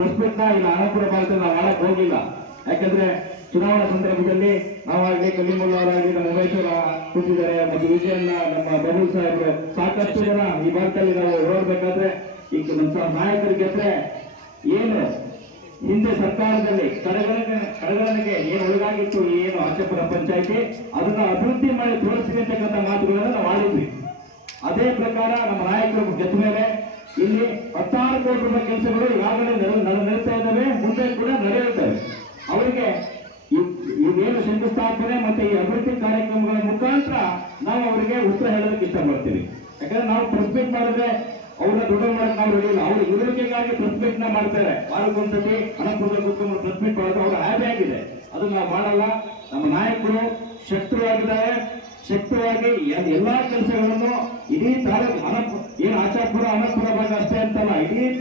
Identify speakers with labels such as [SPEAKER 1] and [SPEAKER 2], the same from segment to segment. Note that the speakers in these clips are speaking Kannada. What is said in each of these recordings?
[SPEAKER 1] ಹೊಸಪೇಟ್ನ ಇಲ್ಲ ಭಾಗದಲ್ಲಿ ನಾವು ಮಾಡಕ್ ಹೋಗಿಲ್ಲ. ಯಾಕಂದ್ರೆ ಚುನಾವಣಾ ಸಂದರ್ಭದಲ್ಲಿ ನಾವಾಗಲಿ ಕಲ್ಲಿಮಲ್ಲವರಾಗಲಿ ನಮ್ಮ ಉಮೇಶ್ವರ ಕೂತಿದ್ದಾರೆ. ಮತ್ತು ವಿಜಯನ್ನ ನಮ್ಮ ಬಬುಲ್ ಸಾಹೇಬ್ರು, ಸಾಕಷ್ಟು ಜನ ಈ ಭಾಗದಲ್ಲಿ ನಾವು ಓಡಬೇಕಾದ್ರೆ ಈಗ ನಮ್ಮ ನಾಯಕರಿಗೆ ನಾಯಕರು ಗೆದ್ರೆ ಏನು? ಹಿಂದೆ ಸರ್ಕಾರದಲ್ಲಿ ಕಡೆಗಳಿಗೆ ಕಡೆಗಳಿಗೆ ಏನು ಒಳಗಾಗಿತ್ತು, ಏನು ಆಚೆಪುರ ಪಂಚಾಯಿತಿ, ಅದನ್ನ ಅಭಿವೃದ್ಧಿ ಮಾಡಿ ತೋರಿಸ್ತೀವಿ ಅಂತಕ್ಕಂಥ ಮಾತುಗಳನ್ನ ನಾವು ಆಡಿದ್ವಿ. ಅದೇ ಪ್ರಕಾರ ನಮ್ಮ ನಾಯಕರು ಗೆದ್ದ ಮೇಲೆ ಇಲ್ಲಿ ಹತ್ತಾರು ಕೆಲಸಗಳು ಈಗಾಗಲೇ ನಡೆಯುತ್ತಾ ಇದ್ದಾವೆ. ಮುಂದೆ ಕೂಡ ನಡೆಯುತ್ತವೆ ಅವರಿಗೆ ಇವೇನು ಶಂಕುಸ್ಥಾಪನೆ ಮತ್ತೆ ಈ ಅಭಿವೃದ್ಧಿ ಕಾರ್ಯಕ್ರಮಗಳ ಮುಖಾಂತರ ನಾವು ಅವರಿಗೆ ಉತ್ತರ ಹೇಳೋದಕ್ಕೆ ಇಷ್ಟಪಡ್ತೀವಿ. ಯಾಕಂದ್ರೆ ನಾವು ಪ್ರೆಸ್ ಮೀಟ್ ಮಾಡಿದ್ರೆ ಅವ್ರನ್ನ ದುಡ್ಡು ಮಾಡಕ್ ನಾವು ಹೇಳಿಲ್ಲ ಅವ್ರ ಇರುವಿಕೆಗಾಗಿ ಪ್ರೆಸ್ ಮೀಟ್ನ ಮಾಡ್ತಾರೆ. ವಾರಕ್ಕೊಂದ್ಸತಿ ಅನಂತಪುರ ಕೂತ್ಕೊಂಡು ಪ್ರೆಸ್ ಮೀಟ್ ಮಾಡೋದು ಅವ್ರ ಹ್ಯಾಬಿ ಆಗಿದೆ. ಅದು ನಾವು ಮಾಡಲ್ಲ. ನಮ್ಮ ನಾಯಕರು ಶಕ್ತರಾಗಿದ್ದಾರೆ. ಶಕ್ತವಾಗಿ ಎಲ್- ಎಲ್ಲಾ ಕೆಲಸಗಳನ್ನು ಇಡೀ ತಾಲೂಕು ಅನಂತ ಏನು ಆಚಾರಪುರ, ಅನಂತಪುರ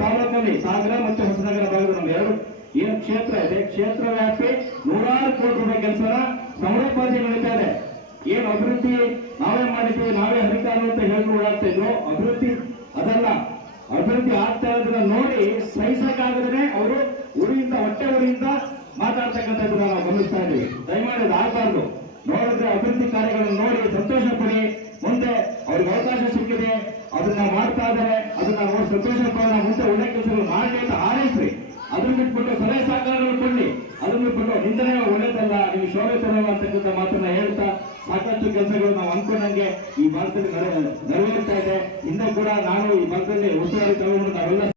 [SPEAKER 1] ತಾಲೂಕಲ್ಲಿ ಸಾಗರ ಮತ್ತು ಹೊಸನಗರ ಭಾಗದ ನಮ್ಮ ಎರಡು. ಏನು ಕ್ಷೇತ್ರ ಇದೆ. ಕ್ಷೇತ್ರ ವ್ಯಾಪ್ತಿ ನೂರಾರು ಕೋಟಿ ರೂಪಾಯಿ ಕೆಲಸನ ಸಮರೋಪಾದಿ ನಡೀತಾ ಇದೆ ಏನು ಅಭಿವೃದ್ಧಿ ನಾವೇ ಮಾಡಿದ್ದೀವಿ, ನಾವೇ ಹರಿತಾರ ಅಂತ ಹೇಳ್ಕೊಂಡು ಓಡಾಡ್ತಾ ಇದ್ರು ಅಭಿವೃದ್ಧಿ ಅದಲ್ಲ. ಅಭಿವೃದ್ಧಿ ಆಗ್ತಾ ಇರೋದನ್ನ ನೋಡಿ ಸಹಿಸಕ್ಕಾಗದೇ ಅವರು ಉರಿಯಿಂದ, ಹೊಟ್ಟೆ ಉರಿಯಿಂದ ಮಾತಾಡ್ತಕ್ಕಂಥದ್ದನ್ನ ನಾವು ಗಮನಿಸ್ತಾ ಇದ್ದೀವಿ. ದಯಮಾಡಿ ಆಗಬಾರ್ದು. ನೋಡಿದ್ರೆ ಅಭಿವೃದ್ಧಿ ಕಾರ್ಯಗಳನ್ನು ನೋಡಿ ಸಂತೋಷ ಪಡಿ ಮುಂದೆ ಅವ್ರಿಗೆ ಅವಕಾಶ ಸಿಕ್ಕಿದೆ. ಅದನ್ನ ಮಾಡ್ತಾ ಇದ್ದಾರೆ. ಅದನ್ನ ನೋಡಿ ಸಂತೋಷ ಮುಂದೆ ಒಳ್ಳೆ ಕೆಲಸಗಳು ಮಾಡಲಿ ಅಂತ ಹಾರೈಸ್ರಿ. ಅದನ್ನ ಬಿಟ್ಬಿಟ್ಟು ಸಲಹೆ ಸಹಕಾರಗಳು ಕೊಡ್ಲಿ. ಅದನ್ನ ಬಿಟ್ಬಿಟ್ಟು ನಿಂದನೆ ಒಳ್ಳೇದಲ್ಲ ನೀವು ಶೋಭೆ ತರಲ್ಲ ಅಂತಕ್ಕಂಥ ಮಾತನ್ನ ಹೇಳ್ತಾ ಸಾಕಷ್ಟು ಕೆಲಸಗಳು ನಾವು ಅನ್ಕೊಂಡಂಗೆ ಈ ಭಾಗದಲ್ಲಿ ನೆರವೇರ್ತಾ ಇದೆ. ಇನ್ನೂ ಕೂಡ ನಾನು ಈ ಭಾಗದಲ್ಲಿ ಉಸ್ತುವಾರಿ ತಗೊಂಡು ನಾವೆಲ್ಲ